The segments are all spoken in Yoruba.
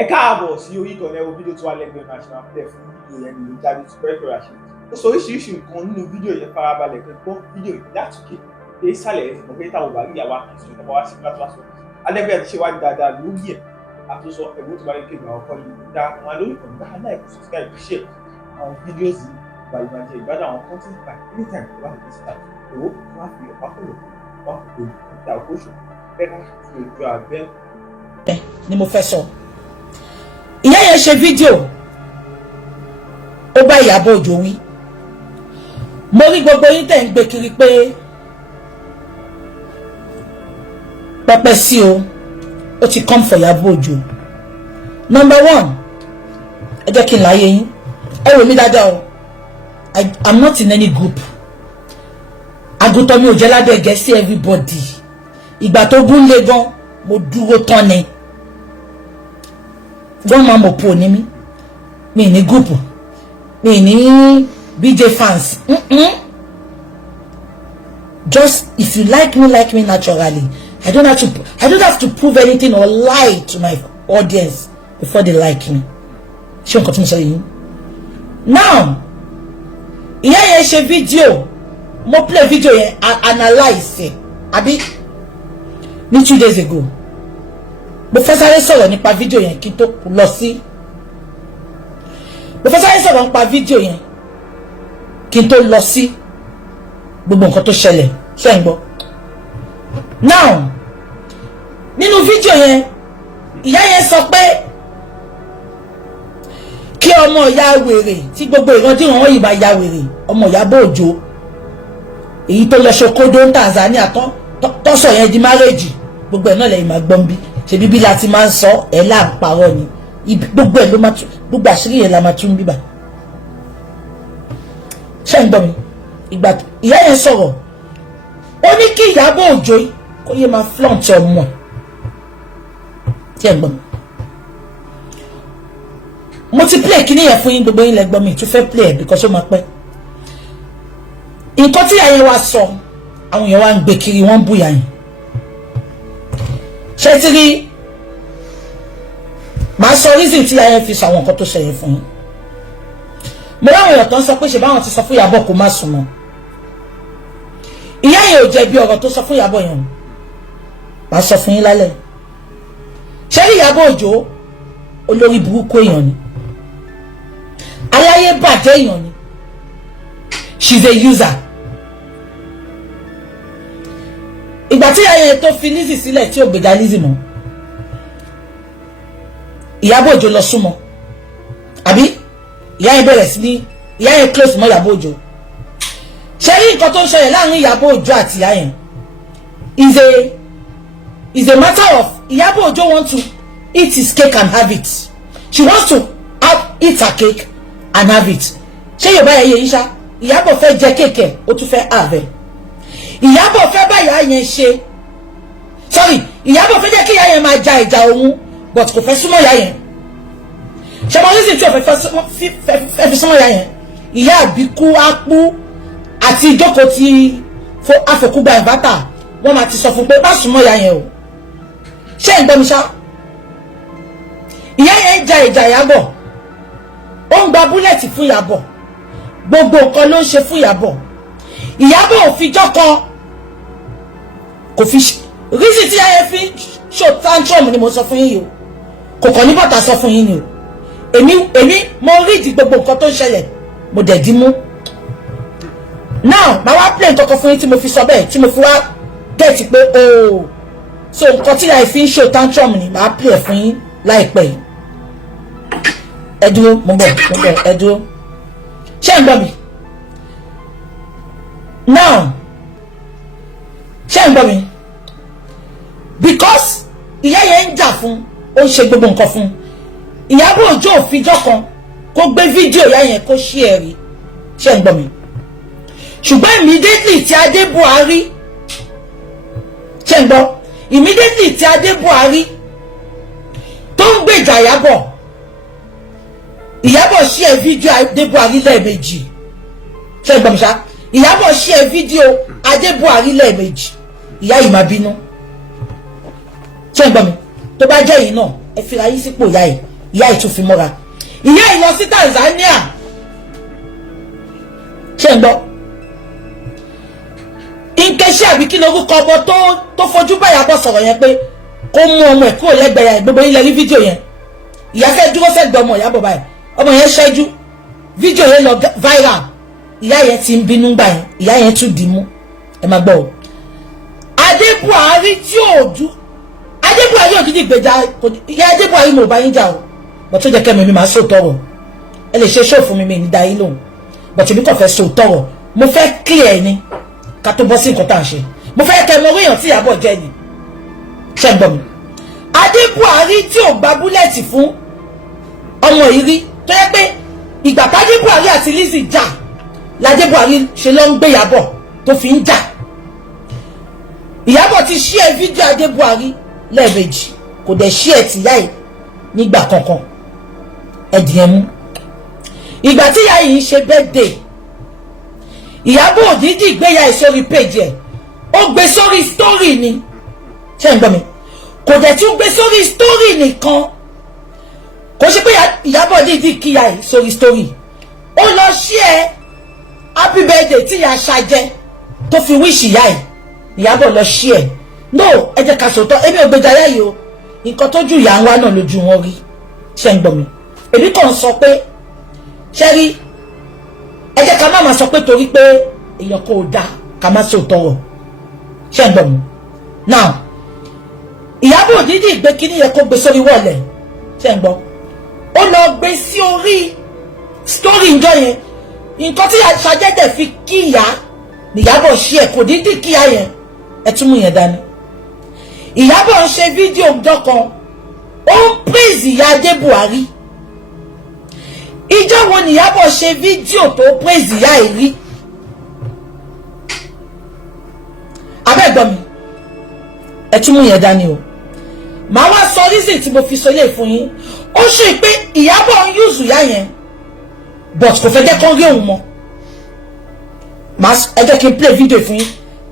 ẹ káàbọ̀ sí orí ìkànnì ẹ̀wọ̀n fídíò tó wà lẹ́gbẹ̀ẹ́ national play fún fídíò yẹn ní jáde tó pẹ́ pẹ̀lú àṣẹ. Ó sọ oríṣiríṣi nǹkan nínú fídíò yẹn farabalẹ̀ pé gbọ́ fídíò yìí láti ké dé ìsàlẹ̀ ẹ̀ mọ̀ pé táwọn bá rí ìyàwó àkànṣe ìjọba wá sí pátá sọ. Adẹ́gbẹ́ ti ṣe wá dáadáa lórí ẹ̀ àtúnṣọ ẹ̀gbọ́n tó bá rí kéwàá ọkọ yìí dá wọn lórí ìkànnì bá náà ẹ̀kọ́ subscribe ṣe àwọn fídíò yìí ìbàlùmọ̀jẹ ìgbádùn àwọn content by anytime tó bá fi síta owó wá fi ọ̀pá kọ̀lọ̀ wá fi ìta òkóṣù bẹ́ẹ̀ ká fi ojú abẹ́. ni mo fẹ́ sọ ìyá yẹn ṣe fídíò ó bá Ìyábọ̀ Òjó wí mo rí gbogbo yín tẹ̀ ń gbé kiri pé pẹpẹ sí o ó ti come for Ìyábọ̀ Òjó. Number one, ẹ jẹ́ kí n láyé yín ẹ wò mí dáadáa o I'm not in any group. Àgùntàn mi ò jẹ́ lábẹ́ Gẹ̀ẹ́sì everybody. Ìgbà tó gún lé gan mo dúró tán ni. Wọ́n máa mọ̀ pò ní mi ní group mi ní BJ fans. Just if you like me naturally. I don't have to prove anything or lie to my audience before they like me. Ṣé nǹkan tí mo sọ yìí? Now, ìyá yẹn ṣe fídíò, mo play video yẹn, analyse ẹ̀, àbí ní 2 days ago. Mo fẹ́ sáré sọ̀rọ̀ nípa fídíò yẹn kí n tó lọ sí. Mo fẹ́ sáré sọ̀rọ̀ nípa fídíò yẹn kí n tó lọ sí gbogbo nǹkan tó ṣẹlẹ̀, ṣé ń gbọ́? Now, nínú fídíò yẹn, ìyá yẹn sọ pé kí ọmọ ìyá wèrè tí gbogbo ìrandíran wọn yìí bá ya wèrè, ọmọ Ìyábọ̀ Òjó èyí tó lọ ṣokodo ní Tanzania tọ́sọ̀ yẹn di márèjì, gbogbo ẹ̀ náà lẹ́yìn máa gbọ́n bí ṣe bíbí láti máa ń sọ ẹ̀ láàpárọ̀ ni gbogbo ẹ̀ ló máa tún gbogbo àṣírí yẹn la máa tún bíbà. Ṣé ń gbọ́ mi? Ìgbà ìyá yẹn sọ̀rọ̀ ó ní kí Ìyábọ̀ Òjó kó yẹ máa flaunt ọmọ ẹ̀. Ṣé ń gbọ́ mi? Mo ti play kíní yẹn fún yín, gbogbo yín lẹ gbọ́ mi tún fẹ́ play ẹ̀ because ó máa pẹ́. Nǹkan tí ìyá yẹn wá sọ àwọn èèyàn wá ń gbé kiri wọ́n ń bú ìyá yẹn. Ṣé ti rí màá sọ reason tí ìyá yẹn fi sọ àwọn nǹkan tó ṣẹlẹ̀ fún yín. Mo ráwọn èèyàn tó ń sọ pé ṣe báwọn ti sọ fún Ìyábọ̀ kó má sùn mọ́. Ìyá yẹn ò jẹ̀bi ọ̀rọ̀ tó sọ fún Ìyábọ̀ yẹn. Màá sọ fún yín lálẹ́. Ṣé rí Ìyábọ̀ Òjó olórí burúkú èèyàn ni, aláyé bàjẹ́ èèyàn ni, she's a user. Ìgbà tí ìyá yẹn tó fi Lizzy sílẹ̀ tí ò gbèjà Lizzy mọ́, Ìyábọ̀ Òjó lọ súnmọ́, àbí ìyá yẹn bẹ̀rẹ̀ sí ní ìyá yẹn close mọ́ Ìyábọ̀ Òjó. Ṣé rí nǹkan tó ń ṣẹlẹ̀ láàrin Ìyábọ̀ Òjó àti ìyá yẹn is a matter of Ìyábọ̀ Òjó want to eat his cake and have it. She wants to eat her cake and have it. Ṣé Yorùbá yẹn yẹ yín ṣá? Ìyábọ̀ fẹ́ jẹ kéèkì ẹ̀ ó tún fẹ́ have ẹ̀. Ìyábọ̀ fẹ́ bá ìyá yẹn ṣe. Sorry, Ìyábọ̀ fẹ́ jẹ́ kí ìyá yẹn máa ja ìjà òun but kò fẹ́ súnmọ́ ìyá yẹn. Ṣé mo reason tí o fẹ́ fi súnmọ́ ìyá yẹn? Ìyá àbíkú ápú àti ìjókòó ti àfòkúgba ìbátà wọ́n máa ti sọ fún pé bá súnmọ́ ìyá yẹn o. Ṣé ń gbọ́ mi ṣá? Ìyá yẹn ja ìjà Ìyábọ̀, ó ń gba búlẹ̀tì fún Ìyábọ̀, gbogbo nǹkan ló ń ṣe fún Ìyábọ̀. Ìyábọ̀ ò fijọ́ kan kò fi rísì tí ìyá yẹn fi show tantrum ni mo sọ fún yín yìí o, kò kàn ní bọ́tà sọ fún yín ni o. Èmi mo rí ìdí gbogbo nǹkan tó ń ṣẹlẹ̀ mo dẹ̀ dí mú. Now màá wá play nǹkan kan fún yín tí mo fi sọ bẹ́ẹ̀ tí mo fi wá gẹ̀ẹ́tì pé ooo so nǹkan tí ìyá yẹn fi ń show tantrum ni màá play fún yín láìpẹ́ yìí. Ẹ dúró mo bọ̀ ẹ dúró. Ṣé ń gbọ́ mi? Now ṣé ń gbọ́ mi? Because ìyá yẹn ń jà fún ó ń ṣe gbogbo nǹkan fún Ìyábọ̀ Òjó òfijọ́ kan kó gbé fídíò ìyá yẹn kó ṣí ẹ rí. Ṣé ń gbọ́ mi? Ṣùgbọ́n immediately tí Adé Buhari ṣé ń gbọ́ immediately tí Adé Buhari tó ń gbèjà Ìyábọ̀ ṣí ẹ fídíò Adé Buhari lẹ́ẹ̀mejì. Ṣé ń gbọ́ mi ṣá? Ìyábọ̀ ṣí ẹ fídíò Adé Buhari lẹ́ẹ̀mejì. Ìyá yìí máa bínú. Ṣé ń gbọ́ mi? Tó bá jẹ́ yìí náà ẹ fi ra yín sípò ìyá yìí tún fi mọ́ra ìyá yìí lọ sí Tanzania ṣé ń gbọ́ Nkechi àbí kí lorúkọ ọmọ tó fojú báyà bọ̀ sọ̀rọ̀ yẹn pé kó mú ọmọ ẹ̀ kúrò lẹ́gbẹ̀ẹ́ yẹn gbogbo ilẹ̀ rí fídíò yẹn ìyá fẹ́ dúró sẹ́gbẹ̀ẹ́ ọmọ ìyá bọ̀ báyìí ọmọ yẹn ṣẹ́jú fídíò yẹn lọ viral ìyá yẹn ti ń bínú gbà yẹn ìyá yẹn tún dì í mú ẹ máa gbọ́ o Adébùhárí tí òdu Adébùhárí òdìdí ìgbèjà ìyá Adébùhárí mo bá yín jà o bọ̀ tó jẹ́ kẹ́mi mi máa sọ tọrọ ẹ lè ṣe ṣó fún mi ní dayé lóhùn bọ̀ tí mi kàn fẹ́ sọ tọrọ mo fẹ́ clear ni ká tó bọ́ sí nǹkan tá à ń ṣe mo fẹ́ kẹ́ mọ oríyàn tí Ìyábọ̀ jẹ́ ni ṣe gbọ́ mi Adébùhárí tí ò gba búlẹ̀tì fún ọmọ yìí rí tó yẹ pé ìgbà t'Adébùhárí àti Lizzy jà l'Adébùhárí ṣe ló ń gbé Ìyábọ̀ tó fi ń jà Ìyábọ̀ ti share fídíò Adébùhárí lẹ́ẹ̀mejì kò dẹ̀ share tìyá yìí nígbà kankan ẹ̀dìyẹn mú ìgbà tí ìyá yìí ń ṣe birthday Ìyábọ̀ òdìdí gbéyà ẹ̀ sórí page ẹ̀ ó gbé sórí story ni ṣé ń gbọ́ mi kò dẹ̀ tún gbé sórí story nìkan kò ṣe pé Ìyábọ̀ dídí kíyà ẹ̀ sórí story ó lọ share happy birthday tí ìyá ṣàjẹ́ tó fi wish ìyá ẹ̀ Ìyábọ̀ lọ share no ẹ jẹ́ ká sòótọ́ èmi ò gbèjà yá yìí o nǹkan tójú ìyá ń wá náà lójú wọn rí ṣé ń gbọ́ mi èmi kàn sọ pé ṣé rí ẹ jẹ́ ká má máa sọ pé torí pé èèyàn kò dáa ká má sòótọ́ rọ̀ ṣé ń gbọ́ mi now Ìyábọ̀ dídì gbé kíní yẹn kó gbé sórí wọ̀lẹ̀ ṣé ń gbọ́ ó lọ gbé sí orí story njọ́ yẹn nǹkan tí ṣàjẹ́dẹ̀ fi kí ìyá Ìyábọ̀ ṣe ẹ̀ kò dídì kíyà yẹn ẹ tún mú yẹn dání Ìyábọ̀ ń ṣe fídíò ọjọ́ kan ó ń praise ìyá Adébùhárí ìjọ́ wo ni Ìyábọ̀ ṣe fídíò tó praise ìyá ẹ̀ rí abẹ́gbọ́n mi ẹ tún mú yẹn dání o màá wá sọ reason tí mo fi sọ ilé fún yín ó ṣe pé Ìyábọ̀ ń use ìyá yẹn but kò fẹ́ jẹ́ kán rí òun mọ́ ẹ jẹ́ kí n play video fún yín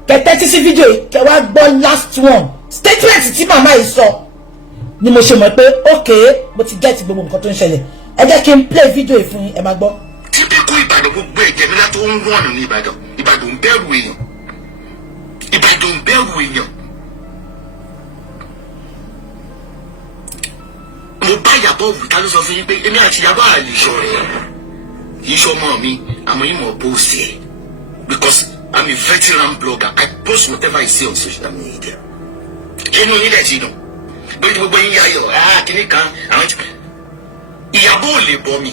kẹ́ tẹ́tí sí video yìí kẹ́ wá gbọ́ last one statement tí màmá yìí sọ ni mo ṣe mọ̀ pé okay mo ti get gbogbo nǹkan tó ń ṣẹlẹ̀ ẹ jẹ́ kí n play video yìí fún yín ẹ máa gbọ́. típíkù Ìbàdàn gbogbo ẹ̀jẹ̀ nílá tó ń wọ̀nù ní Ìbàdàn Ìbàdàn ń bẹ̀rù èèyàn Ìbàdàn ń bẹ̀rù èèyàn. mo bá Ìyábọ̀ wù ta ló sọ fún yín pé èmi àti Ìyábọ̀ àlè ìṣọ̀rẹ́ ìṣọmọ mi àmọ́ yín mọ̀ post ẹ̀ because I'm a veteran blogger. I post whatever I see on social media. Inú yín dẹ̀ ti dùn. Lórí gbogbo yín yáyọ̀, kìíní kan, àwọn ti. Ìyábọ̀ ò lè bọ́ mi.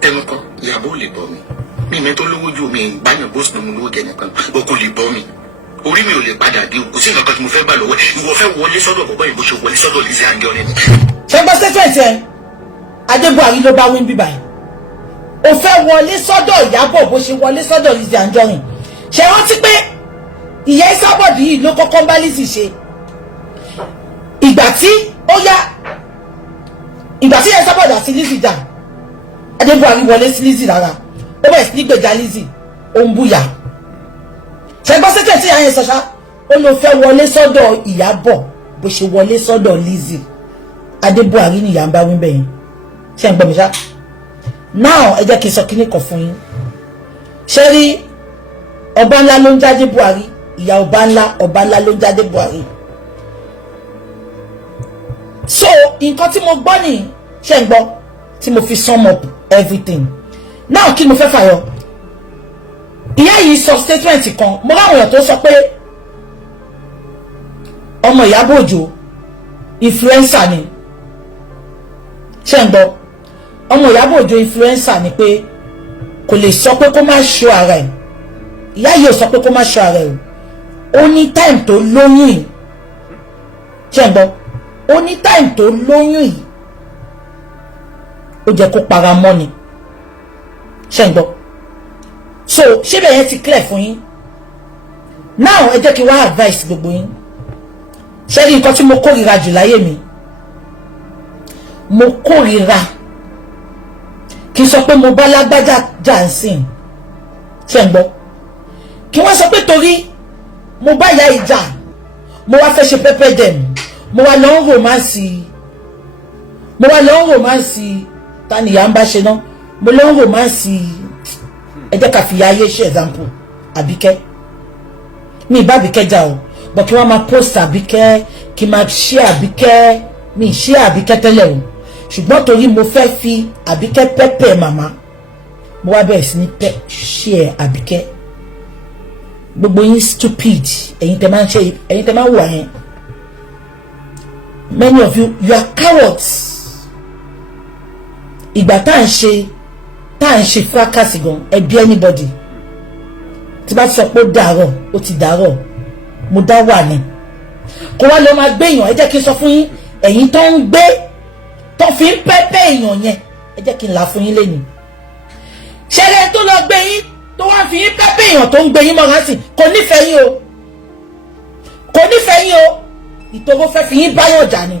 Tẹnu kan, Ìyábọ̀ ò lè bọ́ mi. Mi ìmẹ́ tó lówó ju mi ìbáyọ̀ bóṣù ló mú lówó jẹ nìkan. O kò lè bọ́ mi. Orí mi ò lè padà dé o. Kò sí nǹkan kan tí mo fẹ́ gbà lọ́wọ́. Ìwọ fẹ́ wọlé sọ́dọ̀ bọ̀bọ́ yìí bó ṣe wọlé sọ́dọ̀ Lizzy Anjorin. Ṣé gbọ́ statement yẹn? Adébùhárí ló bá wí bíbá yìí. Ó fẹ́ wọlé sọ́dọ̀ Ìyábọ̀ bó ṣe wọlé sọ́dọ̀ Lizzy Anjorin ṣe rántí pé ìyá Esabod yìí ló kọ́kọ́ bá Lizzy ṣe ìgbà tí Esabod àti Lizzy jà Adébùhárí wọlé sí Lizzy lára ó bẹ̀rẹ̀ sí ní gbèjà Lizzy ó ń búyà ṣe gbọ́ sẹ́kẹ̀ tí ìyá yẹn sọ́ṣá ó ló fẹ́ wọlé sọ́dọ̀ Ìyábọ̀ bó ṣe wọlé sọ́dọ̀ Lizzy Adébùhárí ni ìyá ń bá wí bẹ́yẹn ṣe ń gbọ́ mi ṣá. Now ẹ jẹ́ kí n sọ kíní kan fún yín ṣé rí ọba ńlá ló ń jáde Buhari ìyá ọba ńlá ló ń jáde Buhari so nǹkan tí mo gbọ́ ní ṣe ń gbọ́ tí mo fi sum up everything now kí mo fẹ́ fàyọ ìyá yìí sọ statement kan mo ráwọn èèyàn tó sọ pé ọmọ Ìyábọ̀ Òjó influencer ni ṣe ń gbọ́ ọmọ Ìyábọ̀ Òjó influencer ni pé kò lè sọ pé kó má show ara ẹ̀ ìyá yìí ò sọ pé kó má show ara ẹ̀ ó ní time tó lóyún yìí ṣé ń gbọ́ ó ní time tó lóyún yìí ó jẹ́ kó para mọ́ ni ṣé ń gbọ́ so ṣé bẹ́ẹ̀ yẹn ti clear fún yín now ẹ jẹ́ kí n wá advice gbogbo yín ṣé rí nǹkan tí mo kórìíra jù láyé mi mo kórìíra kí n sọ pé mo bá lágbájá jàǹsìn ṣe ń gbọ́ kí wọ́n sọ pé torí mo bá ìyá ìjà mo wá fẹ́ ṣe pẹ́pẹ́ dẹ̀m mo wá lọ romance tani ya ń bá ṣe náà mo lọ romance ẹ jẹ́ ká fi ayé ṣe example Àbíkẹ́ mi bá Àbíkẹ́ jà o but kí wọ́n máa post Àbíkẹ́ kí máa share Àbíkẹ́ mi share Àbíkẹ́ tẹ́lẹ̀ o ṣùgbọ́n torí mo fẹ́ fi Àbíkẹ́ pẹ́pẹ́ màmá mo wá bẹ̀rẹ̀ sí ní share Àbíkẹ́ gbogbo yín stupid ẹ̀yin tẹ́ máa ń wà yẹn many of you are cowards ìgbà tá à ń ṣe fracas gan ẹbí anybody tí bá sọ pé ó dàárọ̀ ó ti dàárọ̀ mo dá wà ní kó wá lọ máa gbé èèyàn ẹ jẹ́ kí n sọ fún yín ẹ̀yin tó ń gbé tó fi ń pẹ́pẹ́ èèyàn yẹn ẹ jẹ́ kí n là fún yín lẹ́nu ṣẹlẹ̀ tó lọ gbé yín tó wá fi yín pẹ́pẹ́ èèyàn tó ń gbé yín mọ́ra sí kò nífẹ̀ẹ́ yín o ìtòrò fẹ́ fi yín báyọ̀ jà ni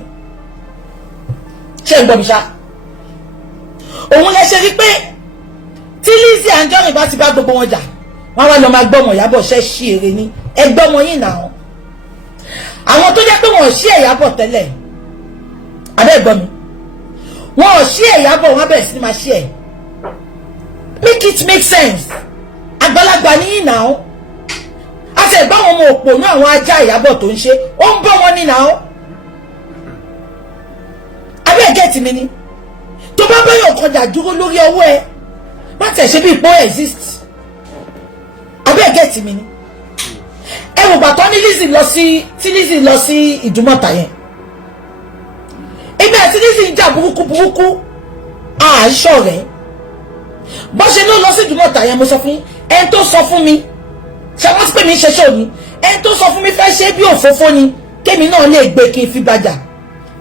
ṣé ń gbọ́ mi ṣá òun lẹ ṣe rí pé tí Lizzy Anjorin bá ti bá gbogbo wọn jà wọn wá lọ máa gbọ́mọ Ìyábọ̀ ṣe ṣí èrè ní ẹgbọ́mọ yín náà àwọn tó jẹ́ pé wọn ò ṣí Ìyábọ̀ tẹ́lẹ̀ abẹ́ ẹ̀gbọ́n mi wọn ò ṣí Ìyábọ̀ wọn bẹ̀rẹ̀ sí ní máa ṣí ẹ̀ make it make sense àgbàlagbà ní yín náà a ṣe bá wọn ọmọ òpó ní àwọn ajá Ìyábọ̀ tó ń ṣe ó ń bọ́ wọn ní náà abẹ́ ẹ̀gẹ́tì mi ni tó bá bẹ́yàn kọjá dúró lórí ọwọ́ ẹ má tẹ̀ ṣe bí ipò exist abẹ́ ẹ̀gẹ́tì mi ni ẹ̀rù bàtọ́ ní Lizzy lọ sí Ìdúmọ̀tà yẹn ibẹ̀ tí Lizzy ń jà burúkú àṣọ rẹ̀ bó ṣe ló lọ sí Ìdúmọ̀tà yẹn mo sọ fún ẹni tó sọ fún mi ṣe wọ́n ti pè mí ṣe ṣó ni ẹni tó sọ fún mi fẹ́ ṣe bí òfófó ni kémi náà lè gbé kí n fi bàjà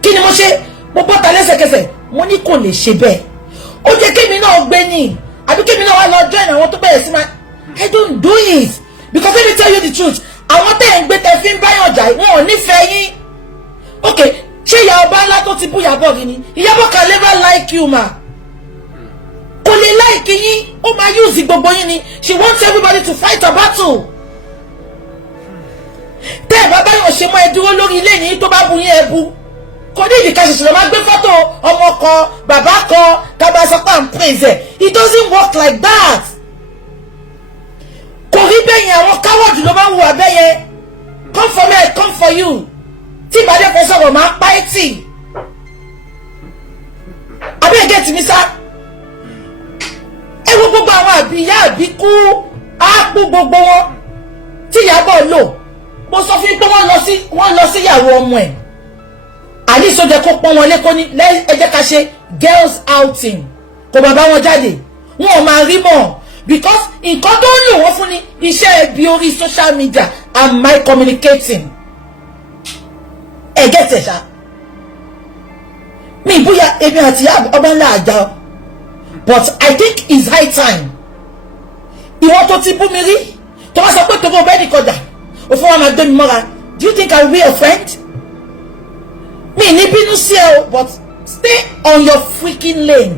kí ni mo ṣe mo bọ́ta lẹ́sẹ̀kẹsẹ̀ mo ní kò lè ṣe bẹ́ẹ̀ ó jẹ́ kémi náà gbé ní àbí kémi náà wá lọ join àwọn tó bẹ̀rẹ̀ sí máa I don't do it because let me tell you the truth àwọn tẹ̀ ń gbé tẹ̀ fi ń báyọ̀ jà wọn ò nífẹ̀ẹ́ yín ok ṣé ìyá ọba ńlá tó ti bú Ìyábọ̀ rí ni Ìyábọ̀ can never like you ma kò lè like yín ó máa use gbogbo yín ni she wants everybody to fight a battle tẹ́ ẹ̀ bá báyọ̀ ṣe mọ́ ẹ dúró lórí ilé yìí tó bá bu yín ẹ bu kò ní ìdíkà ṣẹ̀ṣẹ̀ máa gbé fọ́tò ọmọ kan bàbá kan kábà sọ pé à ń praise it doesn't work like that kò rí bẹ́yẹn àwọn káwọ́dù ló máa ń wù abẹ́yẹ come for me I come for you tí ìbàdí ẹ̀fọ́ sọ̀rọ̀ máa pa ẹ́ tì abẹ́ ẹ̀gẹ́ tì mí sá ẹ wo gbogbo àwọn àbíyá àbíkú ápú gbogbo wọn tí Ìyábọ̀ lò mo sọ fún yín pé wọ́n lọ sí ìyàwó ọmọ ẹ̀ àní sójà kó pọ́n wọn lẹ́kọ́ ní ẹ jẹ́ ká ṣe girls outing kò bàbá wọn jáde wọn ò máa rí mọ́ because nǹkan tó ń lò wọ́n fún ni iṣẹ́ ẹbí orí social media and my communicating ẹ gẹ́tẹ̀ ṣá mi bóyá èmi àti ọba ńlá àjà but I think it's high time ìwọ tó ti bú mi rí tó bá sọ pé tó bó bẹ́ẹ̀ nìkan jà òfin wa máa gbé mi mọ́ra do you think I will be your friend? Me ní bínú sí ẹ o but stay on your freaking lane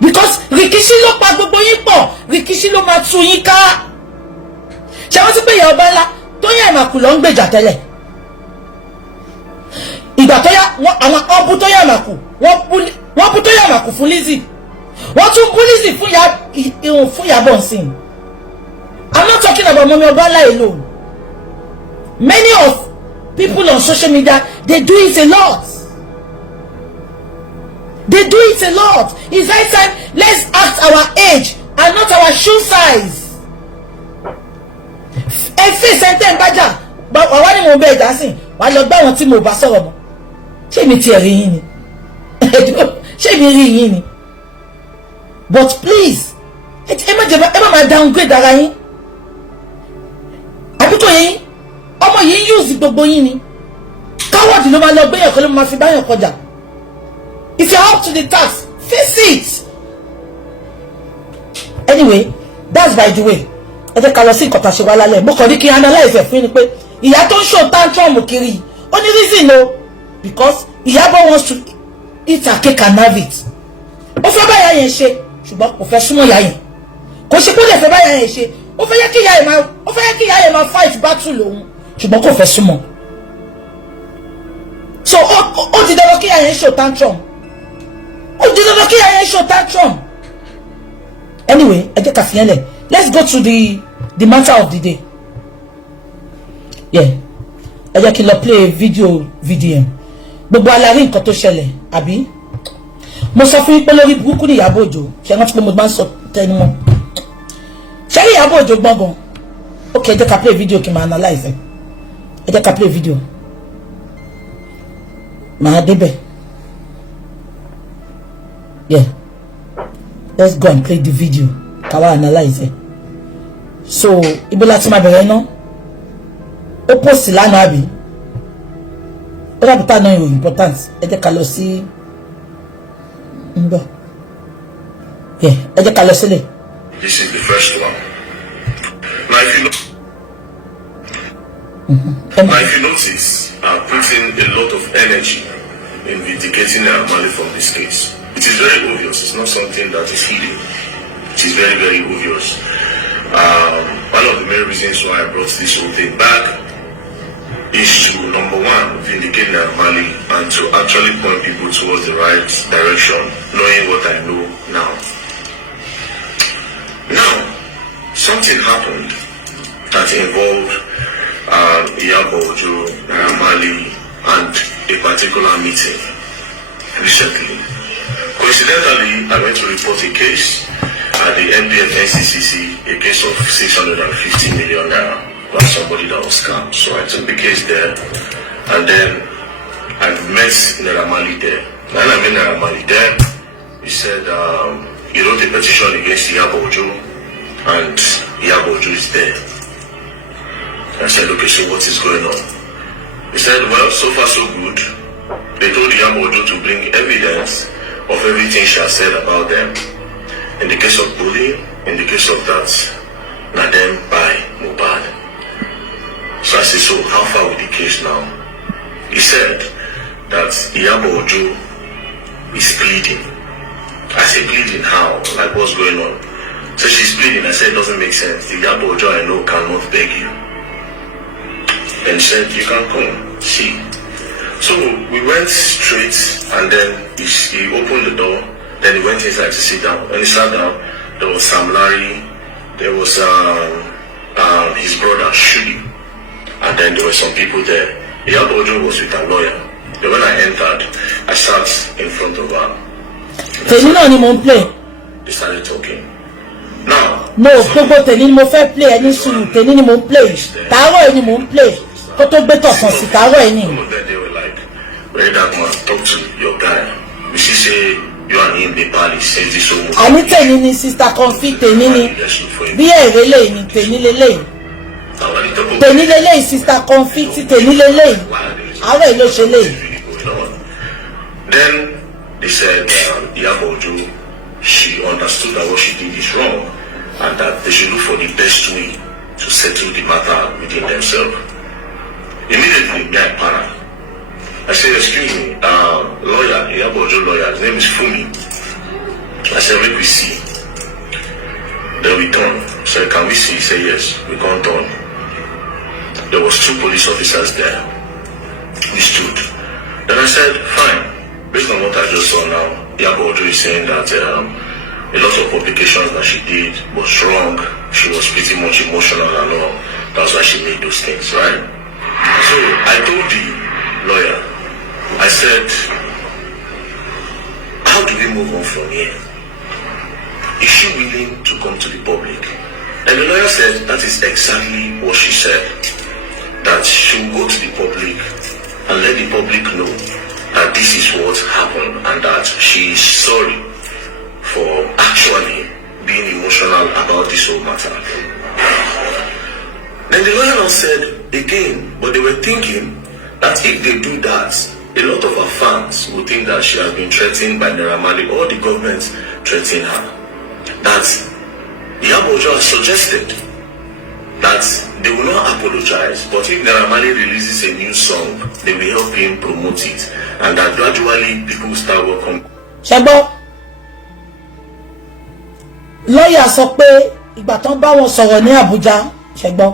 because Rikishi ló pa gbogbo yín pọ̀ Rikishi ló máa tú yín ká ṣé wọ́n ti pé ìyá ọba ńlá tó yẹ àmàkù ló ń gbèjà tẹ́lẹ̀ ìgbà tó yá àwọn ọbú tó yẹ àmàkù wọ́n bú tó yẹ àmàkù fún Lizzy wọ́n tún bú Lizzy fún Ìyábọ̀ nsìn I'm not talking about Mọ́mí ọba ńlá alone. Many of people on social media, they do it a lot. They do it a lot. It's high time, let's act our age and not our shoe size. Ẹ fi sẹ́ńtẹ̀ ń bájà, wàá ní mo bẹ ẹ̀dá sìn, wàá lọ gbá wọn tí mo bá sọ̀rọ̀ mọ́. Ṣé mi tiẹ̀ rí yín ni? Ṣé mi rí yín ni? But please, ẹ má máa downgrade ara yín. Àbíkò yín. Ọmọ yìí use gbogbo yín ni káwọ́dì ló máa lọ gbé ẹ̀kọ́ ló máa fi báyọ̀ kọjá if you are up to the task face it anyway that's by the way ẹ jẹ́ ká lọ sí nǹkan tá a ṣe wá lálẹ́ mo kàn ní kí analyse ẹ̀ fún ni pé ìyá tó ń show tantrum kiri ó ní reason o because Ìyábọ̀ wants to eat her cake and have it ó fẹ́ báyà yẹn ṣe ṣùgbọ́n kò fẹ́ súnmọ́ ìyá yẹn kò ṣe pé ó lè fẹ́ báyà yẹn ṣe ó fẹ́ yẹ kí ìyá yẹn máa fight battle òun ṣùgbọ́n kò fẹ́ súnmọ́. So ó ti dandan kí ayé show tantrum. Ó ti dandan kí ayé show tantrum. Anyway, ẹ jẹ́ ká fi yẹn lẹ̀. Let's go to the matter of the day. Yeah. Ẹ jẹ́ kí n lọ play video VDM. Gbogbo alárí nǹkan tó ṣẹlẹ̀, àbí? Mo sọ fún yín pé lórí burúkú ní Ìyábọ̀ Òjó. Ṣé wọ́n ti pé mo máa ń sọ tẹnu mọ́? Ṣé Ìyábọ̀ Òjó gbọ́ngàn? Okay, ẹ jẹ́ ká play video kí n máa analyze ẹ. Ẹ jẹ́ ká play video. Màá débẹ̀. Yeah. Let's go and play the video. Ká wá analyze ẹ. So, ibo láti máa bẹ̀rẹ̀ náà? Ó post lánàá àbí? Ó dàbí tá náà yóò important. Ẹ jẹ́ ká lọ sí yeah, ẹ jẹ́ ká lọ sílẹ̀. This is the first one. Now if you notice, I'm putting a lot of energy in vindicating Marley from this case. It is very obvious. It's not something that is hidden. It is very, very obvious. One of the main reasons why I brought this whole thing back is to, number one, vindicate Marley and to actually point people towards the right direction, knowing what I know now. Now, something happened that involved Esabod, Marley, and a particular meeting recently. Coincidentally, I went to report a case at the NPF NCCC, a case of 650 million naira by somebody that was scammed. So I took the case there, and then I met Marley there. When I met Marley there, he said he wrote a petition against Esabod, and Esabod is there. I said, okay, so what is going on? He said, well, so far so good. They told Esabod to bring evidence of everything she has said about them. In the case of bullying, in the case of that, now them by Mohbad. So I said, so how far with the case now? He said that Esabod is pleading. I said, pleading how? Like, what's going on? So she's pleading. I said, it doesn't make sense. The Esabod I know cannot beg you. And said, you can come, see. So we went straight, and then he opened the door. Then he went inside to sit down. When he sat down, there was Sam Larry, there was his brother Shuli, and then there were some people there. Esabod was with a lawyer. Then when I entered, I sat in front of her. They started talking. Now, no, gbogbo tèmi ni mo fẹ́ play ẹni sùúrù tèmi ni mo play. Tàárọ̀ ẹni mo play. Kó tó gbé tọ̀sán sí tàárọ̀ ẹni. They were like, where that man talk to your guy? You see, say you and him be pal, he says this so much. Àní tèmi ni sister Confit tèmi ni. Bí èrè lè ní tèmi lélẹ̀. Tèmi lélẹ̀ sister Confit tèmi lélẹ̀. Àárọ̀ èlò ṣe lè. Then they said Esabod, she understood that what she did is wrong and that they should look for the best way to settle the matter within themselves. Immediately, me, I panicked. I said, excuse me, lawyer, Esabod lawyer, his name is Fumi. I said, make we see. Then we done. I said, can we see? He said, yes, we gone done. There was 2 police officers there. We stood. Then I said, fine. Based on what I just saw now, Esabod is saying that a lot of publications that she did was wrong. She was pretty much emotional and all. That's why she made those things, right? So I told the lawyer, I said, how do we move on from here? Is she willing to come to the public? And the lawyer said, that is exactly what she said. That she will go to the public and let the public know that this is what happened and that she is sorry for actually being emotional about this whole matter. Then the lawyer now said again, but they were thinking that if they do that, a lot of her fans would think that she has been threatened by Marley or the government threatening her. That Esabod has suggested that they will not apologize, but if Marley releases a new song, they will help him promote it, and that gradually people will start welcoming. Ṣẹ́gbọ́, lọ́yà sọ pé ìgbà tán bá wọn sọ̀rọ̀ ní Àbújá, ṣẹ́gbọ́,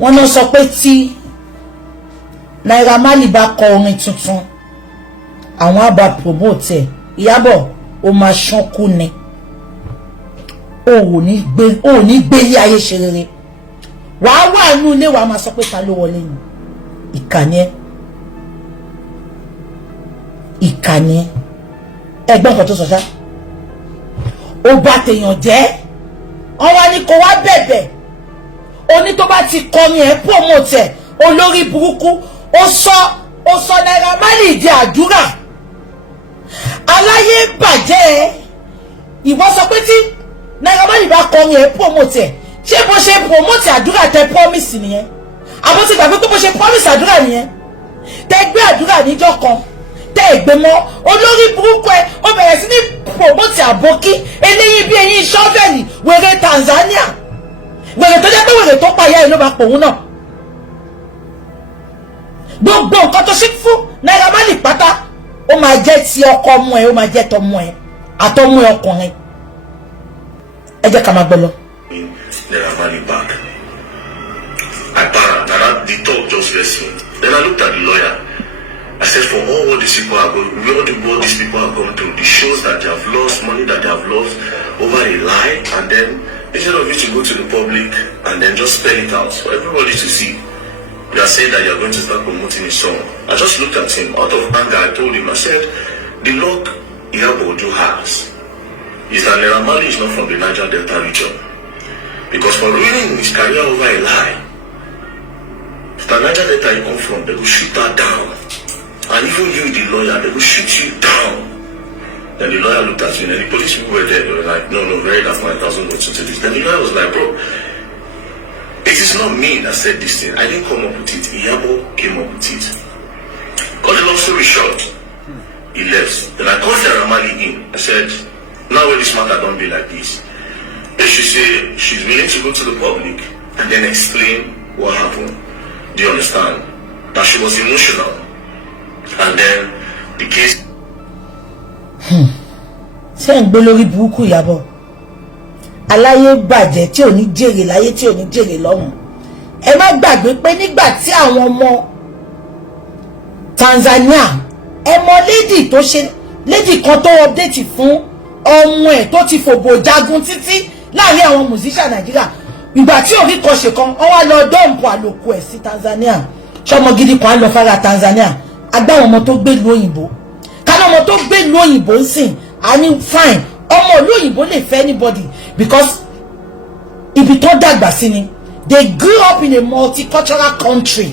wọ́n náà sọ pé tí Naira Marley bá kọ orin tuntun àwọn àbá promote ẹ̀ Ìyábọ̀ ó máa ṣánkú ni ó ní gbé ilé ayé ṣe rere wàá wà nínú ilé wàá máa sọ pé ta ló wọlé ni ìkànnì ẹgbọ́n kan tó sọ ṣá ó bá tèèyàn jẹ́ ọwọ́ ni kò wá bẹ̀bẹ̀ oní tó bá ti kọrin ẹ̀ promote ẹ̀ olórí burúkú ó sọ Naira Marley di àdúrà aláyé bàjẹ́ ìwọ sọ pé tí Naira Marley bá kọrin ẹ̀ promote ẹ̀ ṣé bó ṣe promote àdúrà tẹ promise nìyẹn àbó ti gbàgbé pé bó ṣe promise àdúrà nìyẹn tẹ gbé àdúrà níjọ́ kan tẹ ìgbé mọ́ olórí burúkú ẹ ó bẹ̀rẹ̀ sí ní promote àbókí eléyìí bí eyín ṣọ́fẹ̀lì wèrè Tanzania wèrè tó jẹ́ pé wèrè tó pààyà ẹ̀ ló máa pòun náà gbogbo nǹkan tó ṣe fún Naira Marley pátá ó máa jẹ́ ti ọkọ ọmọ ẹ̀ ó máa jẹ́ tọmọ ẹ̀ àtọmọ ẹ̀ ọkùnrin ẹ jẹ́ ká máa gbọ́ lọ. Naira Marley back. I paranoid, and the talk just vexed me. Then I looked at the lawyer. I said, for all what these people are going, what these people are going through, the shows that they have lost, money that they have lost over a lie, and then instead of it to go to the public and then just spell it out for everybody to see, you are saying that you are going to start promoting a song. I just looked at him. Out of anger, I told him, I said, the luck Esabod has is that Naira Marley is not from the Niger Delta region. Because for ruining his career over a lie, if the Niger Delta you come from, they will shoot her down. And even you, the lawyer, they will shoot you down. Then the lawyer looked at me, and the police people were there. They were like, no, very that's my 1,000 words to this. Then the lawyer was like, bro, it is not me that said this thing. I didn't come up with it. Esabod came up with it. Cut the long story short, he left. Then I called Naira Marley in. I said, now when this matter don't be like this, they should say she's willing to go to the public and then explain what happened. Do you understand? That she was emotional. And then the case. ṣé ń gbé lórí burúkú Ìyábọ̀ aláyé bàjẹ́ tí ò ní jèrè láyé tí ò ní jèrè lọ́run ẹ má gbàgbé pé nígbà tí àwọn ọmọ Tanzania ẹ mọ lady kan tó update fún ọmọ ẹ̀ tó ti fòbò jagun títí láàrin àwọn musician Nàìjíríà ìgbà tí orí kan ṣe kan wọ́n wá lọ dọ́ǹpù àlòkù ẹ̀ sí Tanzania ṣọmọ gidi kan á lọ fara Tanzania agbáwọn ọmọ tó gbé lu òyìnbó káná ọmọ tó gbé lu òyìnbó ń sìn á ní fine ọmọ ìlú òyìnbó lè fẹ́ anybody because ibi tó dàgbà sí ni they grew up in a multicultural country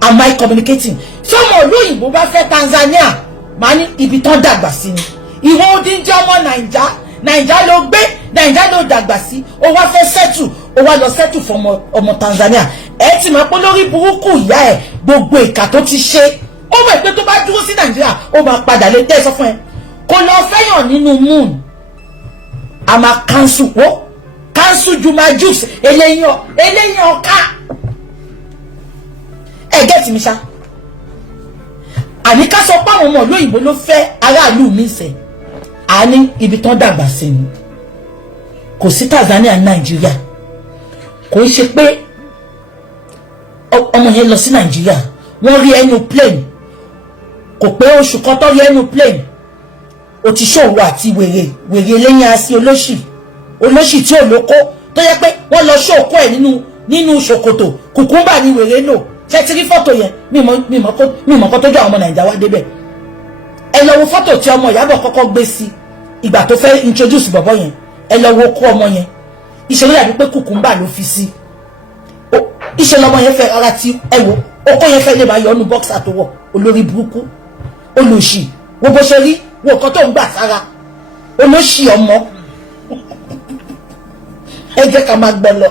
am I communicating sọmọ ìlú òyìnbó bá fẹ́ Tanzania máa ní ibi tó dàgbà sí ni ìwọ odinjẹ ọmọ Naija ló gbé Naija ló dàgbà sí ó wá fẹ́ settle ó wá lọ settle fún ọmọ Tanzania ẹ ti máa pọ́ lórí burúkú ìyá ẹ̀ gbogbo ìkà tó ti ṣe ó mọ̀ pé tó bá dúró sí Nàìjíríà ó máa padà lé tẹ́ sọ fún ẹ kó lọ fẹ́yàn nínú moon a máa cancel Juma Jux eléyìn ọ̀ká ẹ gẹ́tì mi ṣá àní ká sọ pé àwọn ọmọ olóyìnbó ló fẹ́ aráàlú mi sẹ̀ a ní ibi tán dàgbà sí ni kò sí Tanzania ní Nàìjíríà kò ń ṣe pé ọmọ yẹn lọ sí Nàìjíríà wọ́n rí ẹnu plane kò pé oṣù kan tó rí ẹnu plane ó ti ṣòwò àti wèrè lẹ́yìn así olóṣì tí ò lóko tó yẹ pé wọ́n lọ ṣòkó ẹ̀ nínú ṣòkòtò kùkúmbà ní wèrè lò ṣe ti rí fọ́tò yẹn mímọ́ kó tó jẹ́ àwọn ọmọ Nàìjíríà wá débẹ̀ ẹ lọ wo fọ́tò tí ọmọ Ìyábọ̀ kọ́kọ́ gbé sí ìgbà tó fẹ́ introduce bọ̀bọ̀ yẹn ẹ lọ wo kó ọmọ yẹn ìṣẹ̀lẹ̀ dàbí pé kùkúmbà ló fi sí ìṣẹ̀lẹ̀ ọmọ yẹn fẹ́ ara tí ẹ wo okó yẹn fẹ́ lè máa yọ ọ́nù bọ́ksà tó wọ̀ olórí burúkú olóṣì wo bó ṣe rí wo nǹkan tó ń gbà sára olóṣì ọmọ ẹ jẹ́ ká máa gbọ́ lọ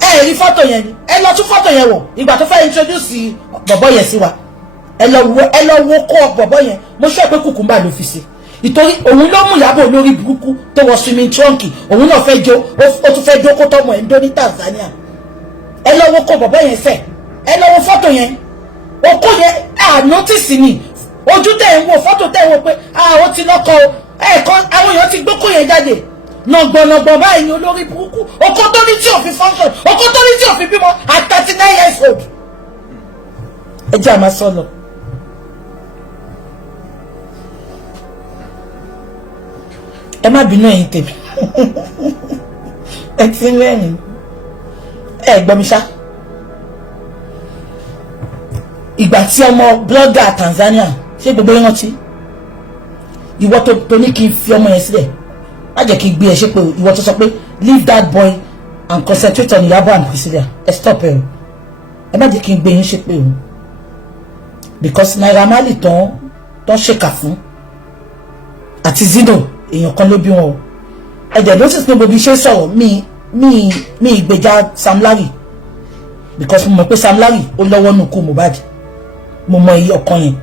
ẹ rí fọ́tò yẹn ni ẹ lọ tún fọ́tò yẹn wò ìgbà tó fẹ́ introduce bọ̀bọ̀ yẹn sí wa ẹ lọ wo kó bọ̀bọ̀ yẹn mo ṣọ́ pé kùkùmbà ló fi sí ìtorí òun ló mú Ìyábọ̀ olórí burúkú tó wọ swimming trunk òun náà fẹ́ jó ó tún fẹ́ jó kó tọmọ ẹ̀ ń dó ní Tanzania ẹ lọ wo kó bọ̀bọ̀ yẹn fẹ́ ẹ lọ wo fọ́tò yẹn okó yẹn notice ni ojú tẹ̀ ń wo fọ́tò tẹ̀ ń wo pé ó ti lọ́kọ ẹ̀ẹ̀kan àwọn èèyàn ti gbókó yẹn jáde nọ̀gbọ̀nọ̀gbọ̀n báyìí ni olórí burúkú okó tó ní tí ò fi function okó tó ní tí ò fi bímọ at 39 years old ẹ jẹ́ àmà sọ lọ. ẹ má bínú ẹ̀yin tèmi ẹ ti ń rẹ́rìn ẹ gbọ́ mi ṣá. ìgbà tí ọmọ blogger Tanzania ṣé gbogbo yẹn rántí ìwọ tó ní kí n fi ọmọ yẹn sílẹ̀ má jẹ́ kí n gbé ẹ ṣe pé ìwọ tó sọ pé leave that boy and concentrate on Iyabo and Priscilla ẹ stop ẹ o ẹ má jẹ́ kí n gbé yín ṣe pé o because Naira Marley tán ṣèkà fún àti Zino èèyàn kan ló bí wọn o ẹ jẹ́ notice pé gbogbo iṣẹ́ sọ̀rọ̀ mi ìgbèjà Sam Larry because mo mọ̀ pé Sam Larry ó lọ́wọ́ nù kú Mohbad mo mọ iye ọkàn yẹn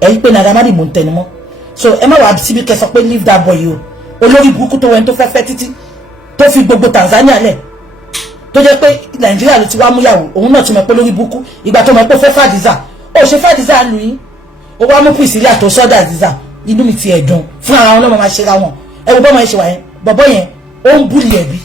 ẹ rí pé Naira Marley mò ń tẹnu mọ́ so ẹ má wàá síbi kẹ́ sọ pé leave that boy o olórí burúkú tó wẹ́n tó fẹ́ títí tó fi gbogbo Tanzania lẹ̀ tó jẹ́ pé Nàìjíríà ló ti wá múyàwó òun náà ti mọ̀ pé lórí burúkú ìgbà tó mọ̀ pé fẹ́ fàdísà ó ṣe fàdísà lù yín ó wá mú Priscilla tó sọ́dà dísà inú mi ti ẹ̀dùn fún ara wọn náà máa ṣe ra wọn ẹ wo bọ́mọ ẹ ṣe wà yẹn bọ̀bọ́ yẹn ó ń búlì ẹ̀bí